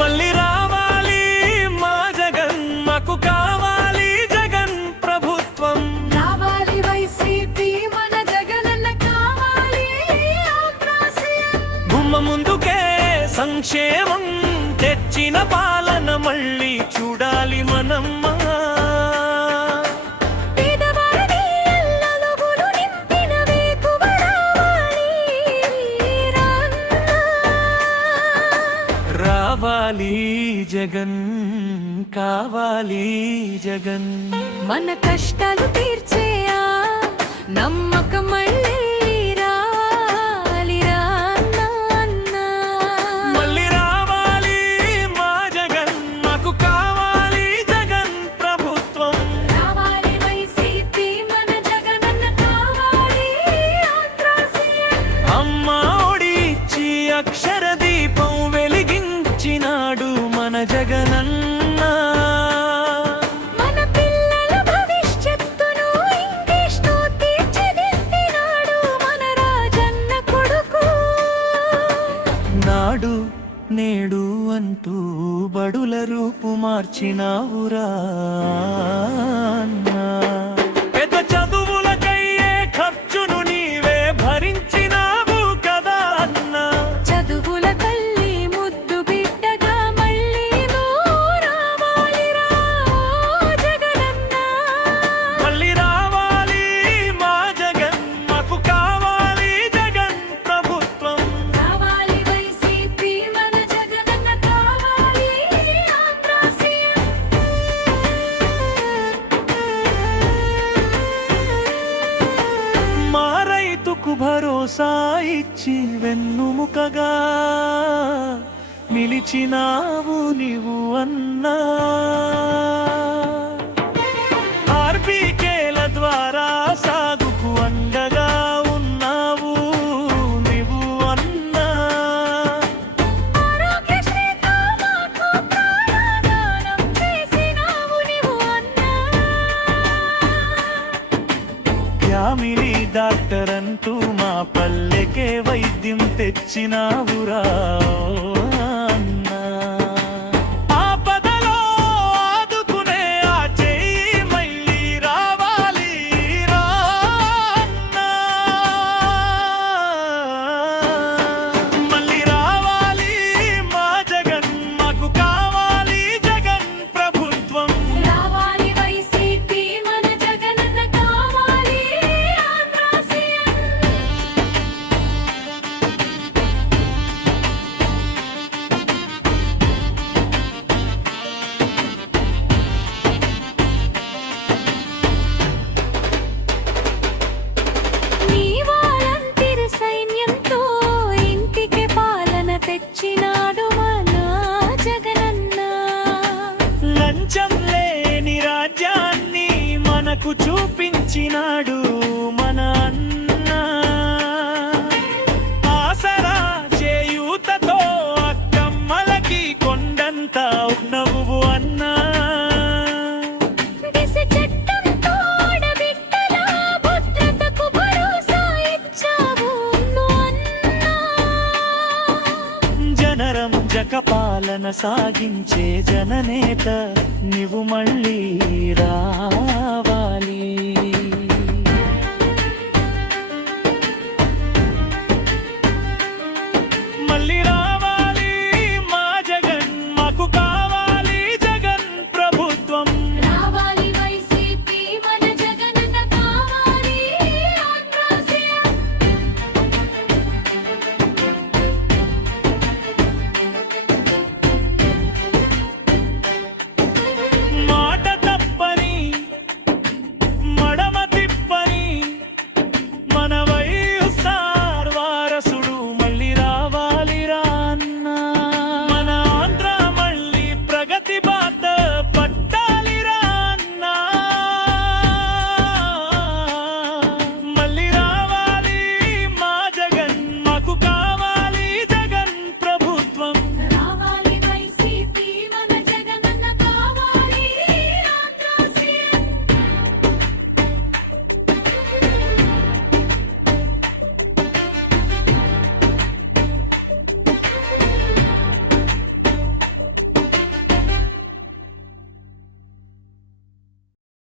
మళ్ళీ రావాలి మా జగన్, మాకు కావాలి జగన్ ప్రభుత్వం. రావాలి వైసీపీ మన జగనన్న కావాలి గుమ్మ ముందుకే సంక్షేమం తెచ్చిన పాలన మళ్ళీ చూడాలి మనమ్మా. రావాలి జగన్, కావాలి జగన్, మన కష్టాలు తీర్చేయా నమ్మకం మళ్ళీ రావాలి అన్నా. మళ్ళీ రావాలి మా జగన్, మాకు కావాలి జగన్ ప్రభుత్వం. రావాలి వైసీపీ మన జగనన్న కావాలి అమ్మా ఒడి ఇచ్చి అక్షర దీపం వెలిగించినాడు మన జగనన్న. మన పిల్లల భవిష్యత్తును ఇంగ్లీష్తో తీర్చిదిద్దినాడు మన రాజన్న కొడుకు. నాడు నేడు అంటూ బడుల రూపు మార్చినావురా అన్నా. పెద్ద చదువులకయ్యే ఖర్చును నీవే భరించినావు కదా అన్నా. చదువుల తల్లి ముద్దు బిడ్డగా మళ్ళీ నువ్వు రావాలిరా జగనన్న. మళ్ళీ రావాలి మా జగన్, మాకు కావాలి జగన్ ప్రభుత్వం. రావాలి వైసీపీ మన జగనన్న కావాలి ఆంధ్ర సీఎం. మా రైతుకు భరోసా ఇచ్చి వెన్నుముకగా నిలిచినావు నీవు అన్నా. ఆర్బీకేల ద్వారా సాగుకు అండగా ఉన్నావు నీవు అన్నా. ఆరోగ్యశ్రీతో మాకు ప్రాణదానం చేసినావు నీవు అన్నా. ఫ్యామిలీ డాక్టర్ అంటూ మా పల్లెకే వైద్యం తెచ్చినావురా అన్నా. ఆపదలో ఆదుకునే ఆ చెయ్యి మళ్ళీ రావాలి రా అన్నా. మళ్ళీ రావాలి మా జగన్, మాకు కావాలి జగన్ ప్రభుత్వం. రావాలి వైసీపీ మన జగనన్న కావాలి ఆంధ్ర సీఎం. నీ వాలంటీర్ సైన్యంతో ఇంటికి పాలన తెచ్చినాడు మన జగనన్న. లంచం లేని రాజ్యాన్ని మనకు చూపించినాడు మన అన్న. ఆసరా చేయూతతో అక్కమ్మలకి కొండంత ఉన్నవు అన్నా. దిశ చట్టంతో ఆడబిడ్డల భద్రతకు భరోసా ఇచ్చావు నువ్వు అన్నా. జనరంజక పాలన సాగించే జననేత నీవు మళ్ళీ రావాలి.